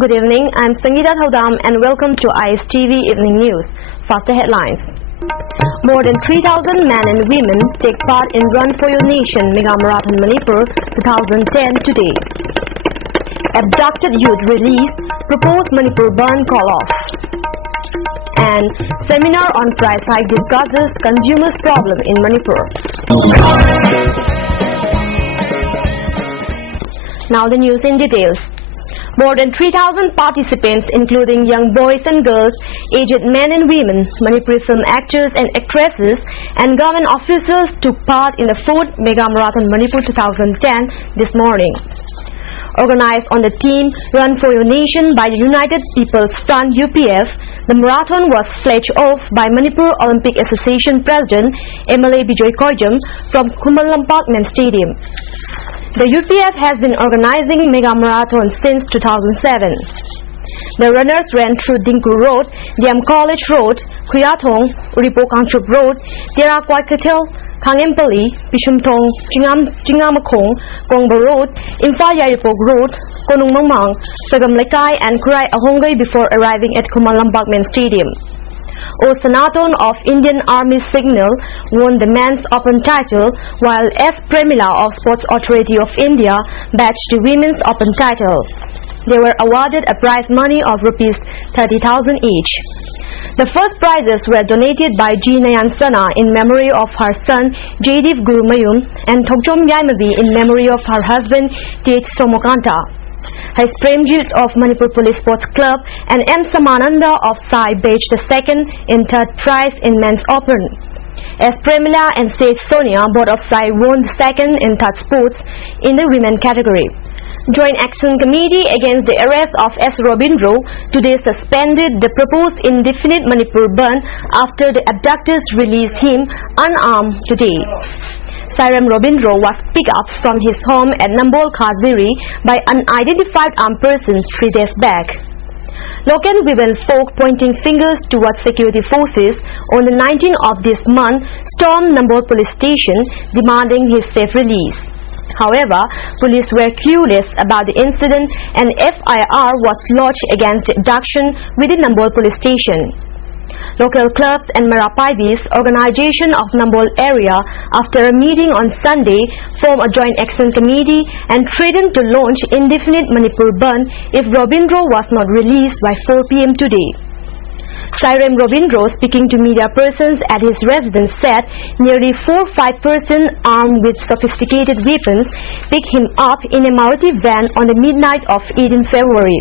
Good evening, I'm Sangeeta Thaudam and welcome to ISTV Evening News. Faster headlines. More than 3,000 men and women take part in Run for Your Nation Mega Marathon Manipur 2010 today. Abducted youth released, proposed Manipur burn call-off. And seminar on price hike discusses consumers' problem in Manipur. Now the news in details. More than 3,000 participants, including young boys and girls, aged men and women, Manipuri film actors and actresses, and government officials took part in the 4th Mega Marathon Manipur 2010 this morning. Organized on the theme Run for Your Nation by the United People's Front UPF, the marathon was flagged off by Manipur Olympic Association President MLA Bijoy Koijam from Kumalampak Main Stadium. The UPF has been organizing Mega Marathon since 2007. The runners ran through Dinku Road, Diam College Road, Kuyatong, Uripo Kangchup Road, Tira Kwaikatel, Kangempali, Pishumtong, Chingamakong, Kongba Road, Imphal Yaripok Road, Konung Mamang, Sagam Lekai and Kurai Ahongay before arriving at Kumalampak Main Stadium. O Sanaton of Indian Army Signal won the men's open title, while S. Premila of Sports Authority of India bagged the women's open title. They were awarded a prize money of Rs 30,000 each. The first prizes were donated by G. Nayan Sana in memory of her son Jaidev Gurumayum and Thokjom Yaimavi in memory of her husband T.H. Somokanta. His Premjit of Manipur Police Sports Club and M. Samananda of Sai badged the second and third prize in men's open. S. Premila and Sage Sonia, both of Sai, won the second and third spots in the women category. Joint Action Committee against the arrest of S. Robindro today suspended the proposed indefinite Manipur burn after the abductors released him unarmed today. Sairam Robindro was picked up from his home at Nambol Khaziri by unidentified armed persons 3 days back. Local women folk pointing fingers towards security forces on the 19th of this month stormed Nambol police station demanding his safe release. However, police were clueless about the incident and FIR was lodged against the abduction within Nambol police station. Local clubs and Marapaibis organization of Nambol area after a meeting on Sunday formed a joint action committee and threatened to launch indefinite Manipur burn if Robindro was not released by 4 p.m. today. Sairam Robindro, speaking to media persons at his residence, said nearly 4-5 persons armed with sophisticated weapons picked him up in a Maruti van on the midnight of 18 February.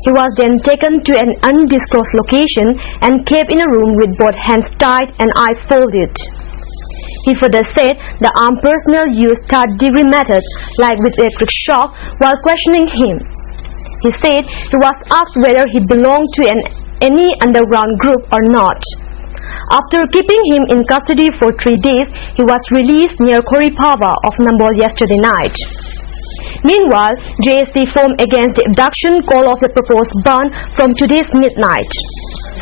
He was then taken to an undisclosed location and kept in a room with both hands tied and eyes folded. He further said the armed personnel used third-degree methods like with electric shock while questioning him. He said he was asked whether he belonged to any underground group or not. After keeping him in custody for 3 days, he was released near Koripava of Nambol yesterday night. Meanwhile, JSC formed against the abduction call of the proposed burn from today's midnight.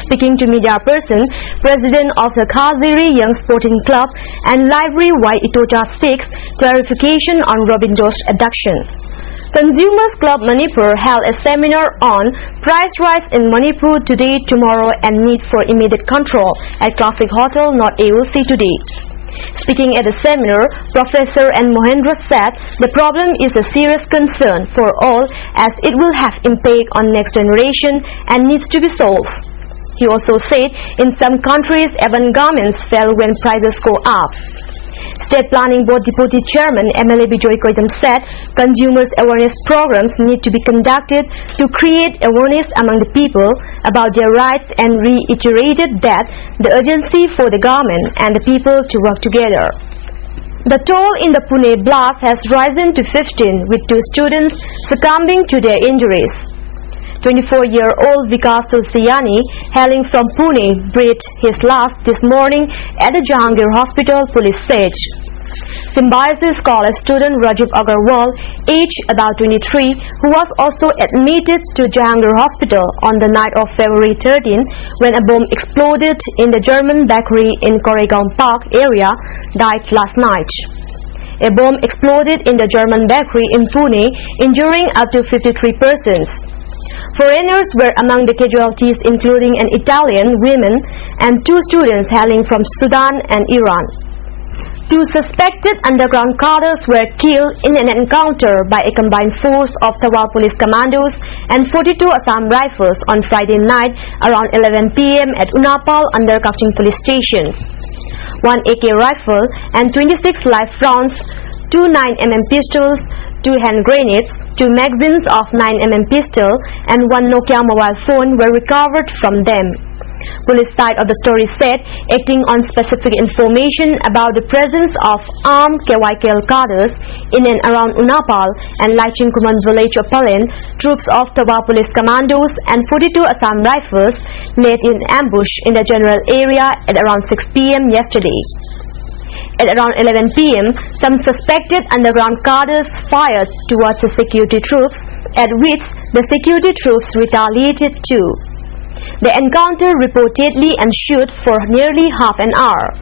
Speaking to media person, President of the Khaziri Young Sporting Club and Library Y. Itocha 6, clarification on Robindro's abduction. Consumers Club Manipur held a seminar on price rise in Manipur today, tomorrow and need for immediate control at Classic Hotel, North AOC today. Speaking at the seminar, Professor N. Mohendra said the problem is a serious concern for all as it will have impact on next generation and needs to be solved. He also said in some countries even garments fell when prices go up. State Planning Board Deputy Chairman MLA Bijoy Koijam said consumers awareness programs need to be conducted to create awareness among the people about their rights and reiterated that the urgency for the government and the people to work together. The toll in the Pune blast has risen to 15 with 2 students succumbing to their injuries. 24-year-old Vikas Tulsiyani, hailing from Pune, breathed his last this morning at the Jahangir Hospital, police said. Symbiosis College student Rajiv Agarwal, aged about 23, who was also admitted to Jahangir Hospital on the night of February 13 when a bomb exploded in the German bakery in Koregaon Park area, died last night. A bomb exploded in the German bakery in Pune, injuring up to 53 persons. Foreigners were among the casualties, including an Italian woman and 2 students hailing from Sudan and Iran. 2 suspected underground cadres were killed in an encounter by a combined force of Tawal Police Commandos and 42 Assam Rifles on Friday night around 11 p.m. at Unapal under Kaching Police Station. 1 AK rifle and 26 live rounds, 2 9mm pistols, 2 hand grenades, 2 magazines of 9mm pistol and 1 Nokia mobile phone were recovered from them. Police side of the story said, acting on specific information about the presence of armed KYKL cadres in and around Unapal and Laiching Kuman village of Palen, troops of Tawal Police Commandos and 42 Assam Rifles laid in ambush in the general area at around 6 p.m. yesterday. At around 11 p.m., some suspected underground cadres fired towards the security troops, at which the security troops retaliated too. The encounter reportedly ensued for nearly half an hour.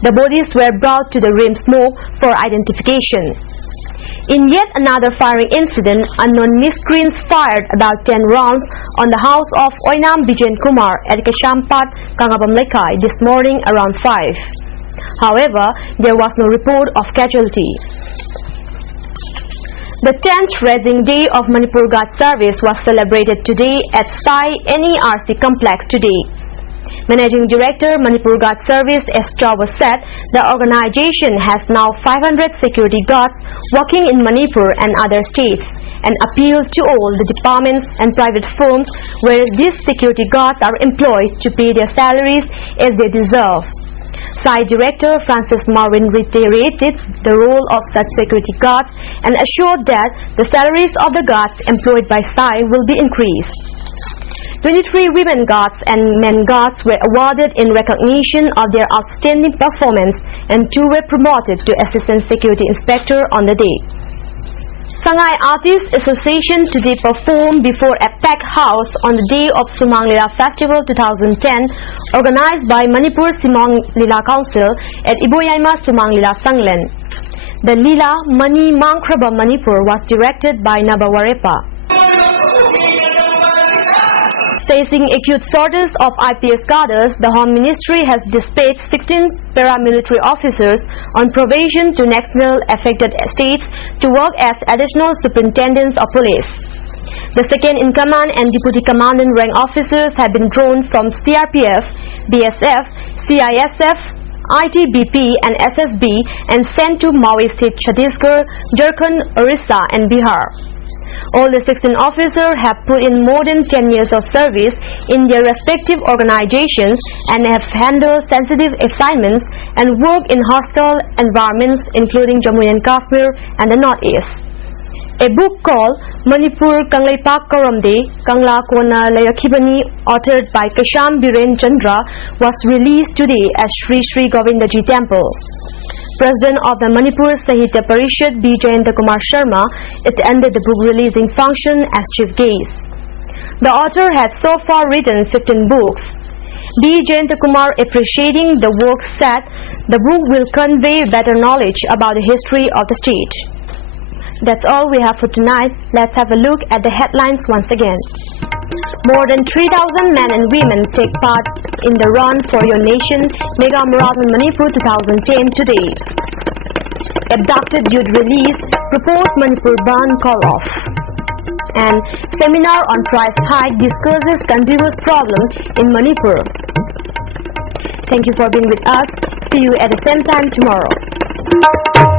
The bodies were brought to the rim smoke for identification. In yet another firing incident, unknown miscreants fired about 10 rounds on the house of Oinam Bijen Kumar at Keshampat, Kangabam Lekai this morning around 5. However, there was no report of casualty. The 10th Rising Day of Manipur Guard Service was celebrated today at Sai NERC Complex today. Managing Director Manipur Guard Service Estrawa said the organization has now 500 security guards working in Manipur and other states and appealed to all the departments and private firms where these security guards are employed to pay their salaries as they deserve. Sai Director Francis Marvin reiterated the role of such security guards and assured that the salaries of the guards employed by Sai will be increased. 23 women guards and men guards were awarded in recognition of their outstanding performance and 2 were promoted to Assistant Security Inspector on the day. Sangai Artists Association today performed before a packed house on the day of Sumang Lila Festival 2010 organized by Manipur Sumang Lila Council at Iboyaima Sumang Lila Sanglen. The Lila Mani Mangkraba Manipur was directed by Nabawarepa. Facing acute shortage of IPS cadres, the Home Ministry has dispatched 16 paramilitary officers on probation to national affected states to work as additional superintendents of police. The second-in-command and deputy commandant rank officers have been drawn from CRPF, BSF, CISF, ITBP and SSB and sent to Maui State, Chhattisgarh, Jharkhand, Orissa and Bihar. All the 16 officers have put in more than 10 years of service in their respective organizations and have handled sensitive assignments and worked in hostile environments including Jammu and Kashmir and the Northeast. A book called Manipur Kanglaipak Karamde, Kangla Kona Layakibani, authored by Kasham Biren Chandra, was released today at Sri Sri Govindaji Temple. President of the Manipur Sahitya Parishad B. Jayanta Kumar Sharma attended the book releasing function as chief guest. The author has so far written 15 books. B. Jayanta Kumar, appreciating the work, said the book will convey better knowledge about the history of the state. That's all we have for tonight. Let's have a look at the headlines once again. More than 3,000 men and women take part in the Run for Your Nation Mega Marathon Manipur 2010 today. Abducted youth release, proposed Manipur ban call off. And seminar on price hike discusses continuous problem in Manipur. Thank you for being with us. See you at the same time tomorrow.